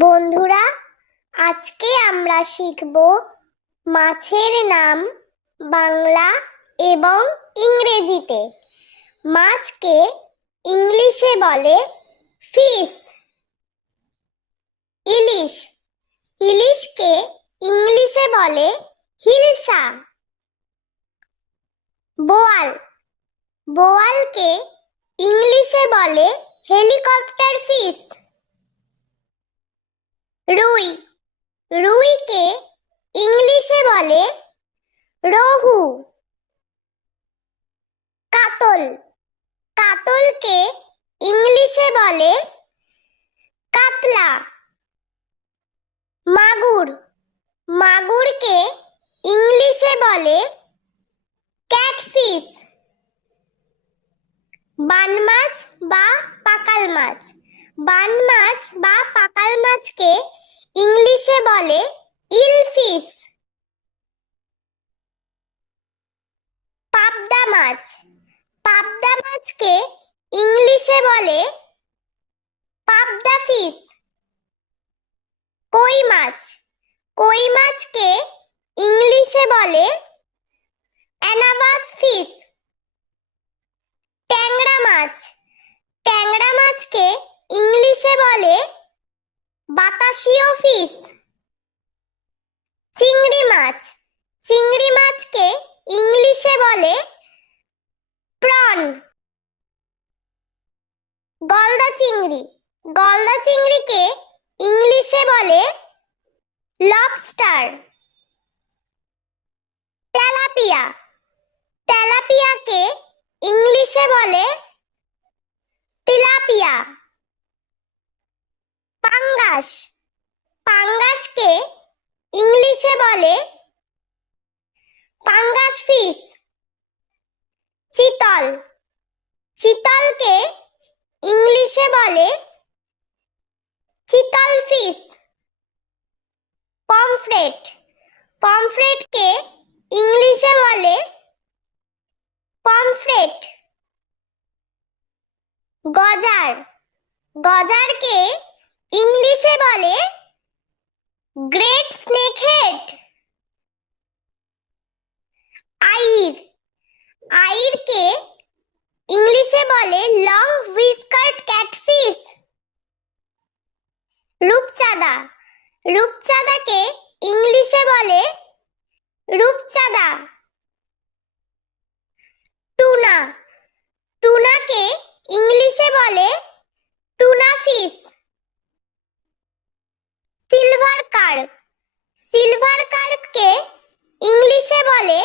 বন্ধুরা, আজকে আমরা শিখব মাছের নাম বাংলা এবং ইংরেজিতে। মাছকে ইংলিশে বলে ফিশ। ইলিশ, ইলিশকে ইংলিশে বলে হিলসা। বোয়াল, বোয়ালকে ইংলিশে বলে হেলিকপ্টার ফিশ। রুই, রুইকে ইংলিশে বলে রোহু। কাতল, কাতলকে ইংলিশে বলে কাতলা। মাগুর, মাগুরকে ইংলিশে বলে ক্যাটফিশ। বান মাছ বা পাকাল মাছ, বান মাছ বা পাকাল মাছকে ইংলিশে বলে ইলফিশ। পাবদা মাছ, পাবদা মাছকে ইংলিশে বলে পাবদা ফিশ। কই মাছ, কই মাছকে ইংলিশে বলে অ্যানাভাস ফিশ। ট্যাংরা মাছ, ট্যাংরা মাছকে ইংলিশে বলে বাতাসীয় ফিশ। চিংড়ি মাছ, চিংড়ি মাছকে ইংলিশে বলে প্রন। গলদা চিংড়ি, গলদা চিংড়িকে ইংলিশে বলে লবস্টার। তেলাপিয়া, তেলাপিয়াকে ইংলিশে বলে তিলাপিয়া। পাঙ্গাস, পাঙ্গাসকে ইংলিশে বলে পাঙ্গাস ফিশ। চিতল, চিতলকে ইংলিশে বলে চিতল ফিশ। পমফ্রেট, পমফ্রেটকে ইংলিশে বলে পমফ্রেট। গজার, গজারকে ইংলিশে বলে গ্রেট স্নেকহেড। আইর, আইরকে ইংলিশে বলে লং হুইস্কার্ড ক্যাটফিশ। রূপচাঁদা, রূপচাঁদাকে ইংলিশে বলে রূপচাঁদা। টুনা, টুনাকে ইংলিশে বলে tuna fish. Silver carp, silver কার্পকে ইংলিশে বলে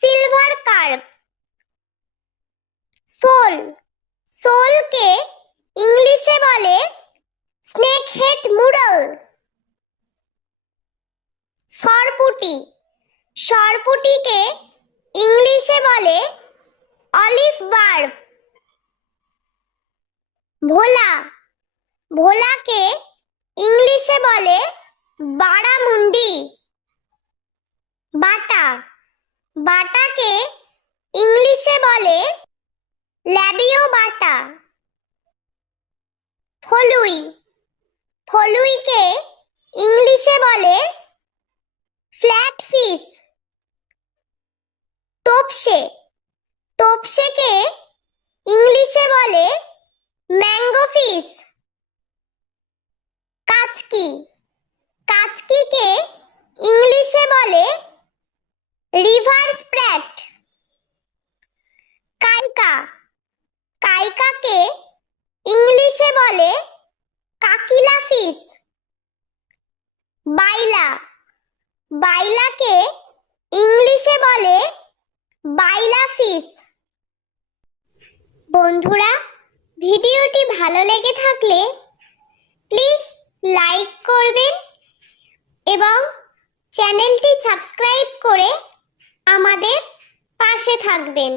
সিলভার কার্প। শোল, শোলকে ইংলিশে বলে স্নেক হেড মুরল। সরপুঁটি, সরপুঁটিকে ইংলিশে বলে অলিভ বার্ব। ভোলা, ভোলাকে ইংলিশে বলে বারামুন্ডি। বাটা, বাটাকে ইংলিশে বলে ল্যাবিও বাটা। ফলুই, ফলুইকে ইংলিশে বলে ফ্ল্যাট ফিশ। তোপসে, তোপসেকে ইংলিশে বলে ম্যাঙ্গো ফিশ। কাচকি, কাচকিকে ইংলিশে বলে রিভার স্প্র্যাট। কাইকা, কাইকাকে ইংলিশে বলে কাকিলা ফিশ। বাইলা, বাইলাকে ইংলিশে বলে বাইলা ফিশ। বন্ধুরা, ভিডিওটি ভালো লেগে থাকলে প্লিজ লাইক করবেন এবং চ্যানেলটি সাবস্ক্রাইব করে আমাদের পাশে থাকবেন।